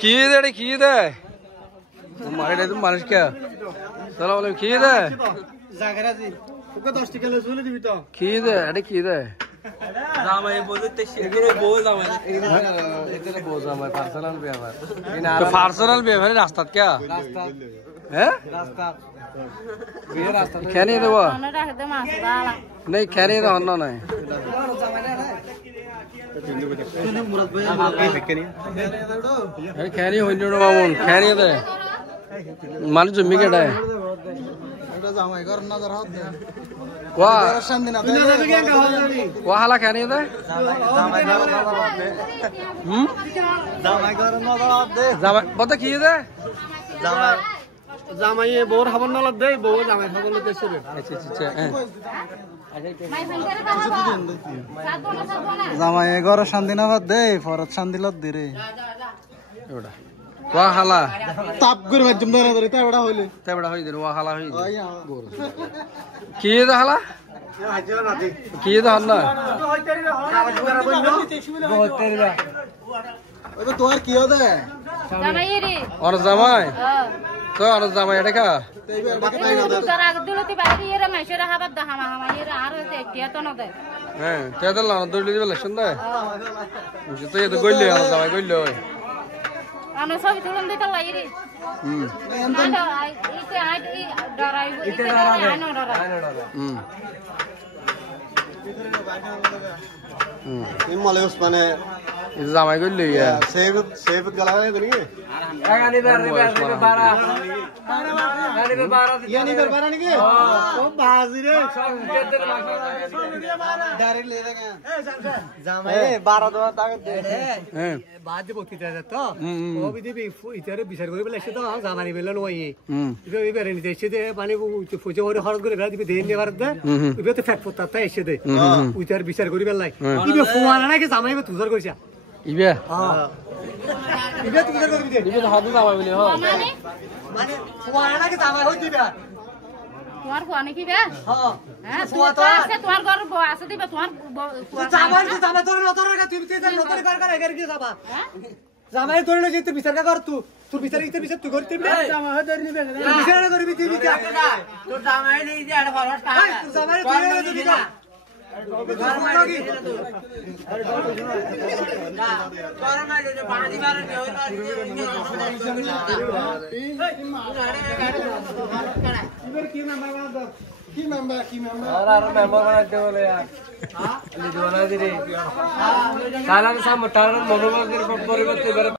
কি দে কি দে মারে নাই তো মানুষ কে সালাম আলাইকুম কি দে জাগরাজি তোকে 10 টাকা লজলে দিবি তো কি দে এটা কি দে জামাই বলতে এখানে বউ জামাই এখানে বউ জামাই পার্সোনাল ব্যবহার তো পার্সোনাল ব্যবহার রাস্তা কে রাস্তা হ্যাঁ রাস্তা বিয়ে রাস্তা কেন দেবো नहीं खेने तो हन्ना नहीं खेनी हो जोड़ मामून खेनी तो मालूम जुम्मी के डाय वाह हाला खेनी तो बता की है জামাই বউর খাবার না দেই বউ জামাই খাবার লতে এসে अच्छा अच्छा জামাই ঘর শান্তি না বাদ দে ফরত শান্তি লত দে রে एवढा वाह हाला তাপ করে মাধ্যম ধরে ধরে তা বড় হইলে ते बड़ा होई दे वाह हाला होई की है हाला की है हन्ना ওই তো আর কি হবে জামাই রে और जमाई तो और जमाई এটা কা তার আগে দিলতি বাইরে এর মাইশরা হাবাত দা হামা হামা এর আর টিয়া তো না দে হ্যাঁ তেদল না দড়লি দিবে লক্ষণ দে তো এ তো গইলে আর জমাই গইলে ওই আনো সব তুলন দিতে লাইরি ইতে আই ডরাই ইতে ডরাই আনো ডরাই ইমলে উসমানে জামাই গইলে ইয়া সেভ সেভ গলা নাই তো নাকি গানি বে 12 গানি বে 12 ইয়ানি বে 12 নাকি ও বাজি রে সব কেদের মাখা ডাইরেক্ট ले देंगे জামাই 12 দোয়া তাগত দে হ্যাঁ বাদ দিব কি যা তো ও বিদিবি ইতারে বিচার করে বলে এসে তো জামানি বেলা লই ইবে ইবে রে নিতে এসে দে পানি ফুজে ওরে খরচ করে গাদি দে নে বার দে ইবে তো ফ্যাট পড়তা তাই এসে দে ইতার বিচার করি বেলাই ইবে ফুয়ানা নাকি জামাই বে তুজার কইছা ইবে হ্যাঁ ইবে তুজার করবি দে ইবে তো হাদু জামাই বলে হ্যাঁ মানে ফুয়ানা নাকি জামাই হই দিবা তোমার ফুয়া নাকি বে হ্যাঁ হ্যাঁ ফুয়া তো আছে তোমার ঘর বউ আছে দিবে তোমার ফুয়া জামাই কি জামাই তোর নতরের কা তুই তেজ নতর কর এগের কি যাবা জামাই তোর না যেতে বিচার কর তুই তোর বিচার ইতে বিচার তুই করতে জামাই হয় ধরে নিবে বিচার না করবি তুই বিচার তোর জামাই নেই যে আড় ফরস কা তুই জামাই তুই না তুই না কি মেম্বার আর মেম্বার বানাতে বলে यार हां ये दीवाना दे रे काला सा मटार मनोबल के परिवर्तन